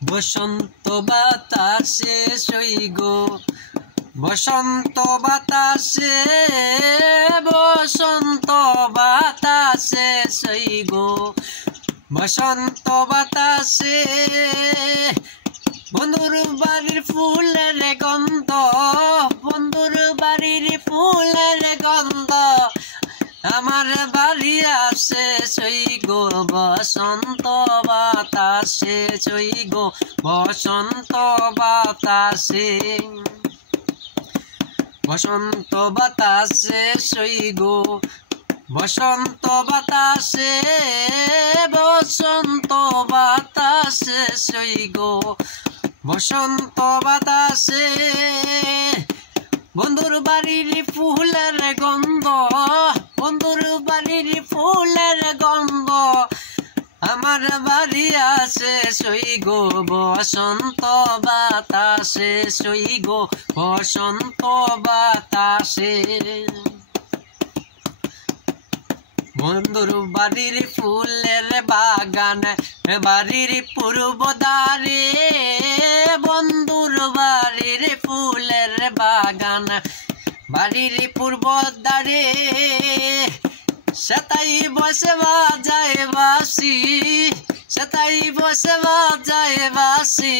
বসন্ত বাতাসে সই গো বসন্ত বাতাসে বসন্ত বাতাসে সই গো বসন্ত বাতাসে বন্ধুর বাড়ির ফুলের গন্ধ বন্ধুর বাড়ির ফুলের গন্ধ আমার বাড়ি আসে সই গো বসন্ত বাতাসে সই গো বসন্ত বাতাসে বসন্ত বাতাসে সই গো বসন্ত বাতাসে বসন্ত বাতাসে সই গো বসন্ত বাতাসে বন্ধুর বাড়ির ফুলের গন্ধ বন্ধুর বাড়ির ফুলের গন্ধ আমার বাড়ি আসে সই গো বসন্ত বাতাসে সই গো বসন্ত বাতাসে বন্ধুর বাড়ির ফুলের বাগান বাড়ির পূর্ব দ্বারে বন্ধুর বাড়ির ফুলের বাগান বাড়ির পূর্ব দ্বারে সেটাই বসে বাজায় বাঁশি সেটাই বসে বাজায় বাঁশি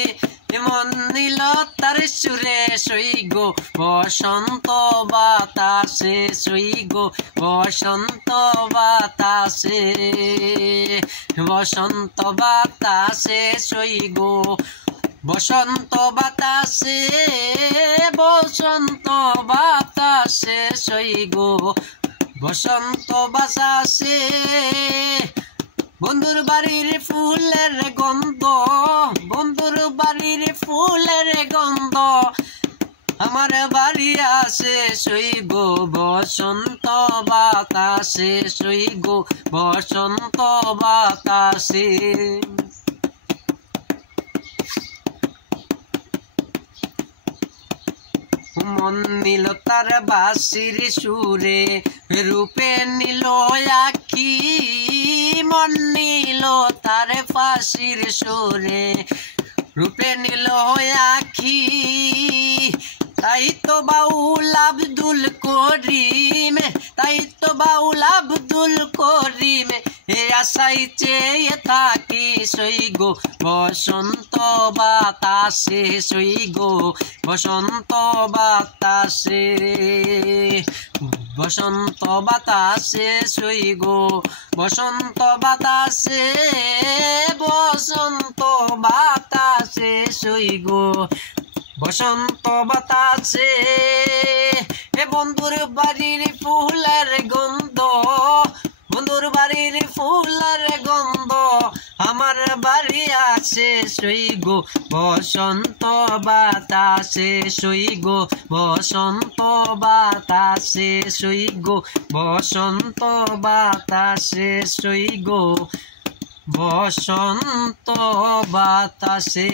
মন নিল তার সুরে সই গো বসন্ত বাতাসে সই গো বসন্ত বাতাসে বসন্ত বাতাসে সই গো বসন্ত বাতাসে বসন্ত বাতাসে সই গো বসন্ত বাতাসে বন্ধুর বাড়ির ফুলের গন্ধ বন্ধুর বাড়ির ফুলের গন্ধ আমার বাড়ি আসে সই গো বসন্ত বাতাসে সই গো বসন্ত বাতাসে মন নিল তার বাঁশির সুরে রূপে নিল আখি মন নিল তার বাঁশির সুরে রূপে নিল আখি তাই তো বাউল আব্দুল করিম তাই তো বাউল আব্দুল করিম এ আশাই চেয়ে থাকি সই গো বসন্ত বাতাসে সই গো বসন্ত বাতাসে বসন্ত বাতাসে সই গো বসন্ত বাতাসে বসন্ত বাতাসে সই গো বসন্ত বাতাসে এ বন্ধুর বাড়ির ফুলের গন্ধ বন্ধুর বাড়ির ফুলের গন্ধ আমার বাড়ি আসে সই গো বসন্ত বাতাসে সই গো বসন্ত বাতাসে সই গো বসন্ত বাতাসে সই গো বসন্ত বাতাসে।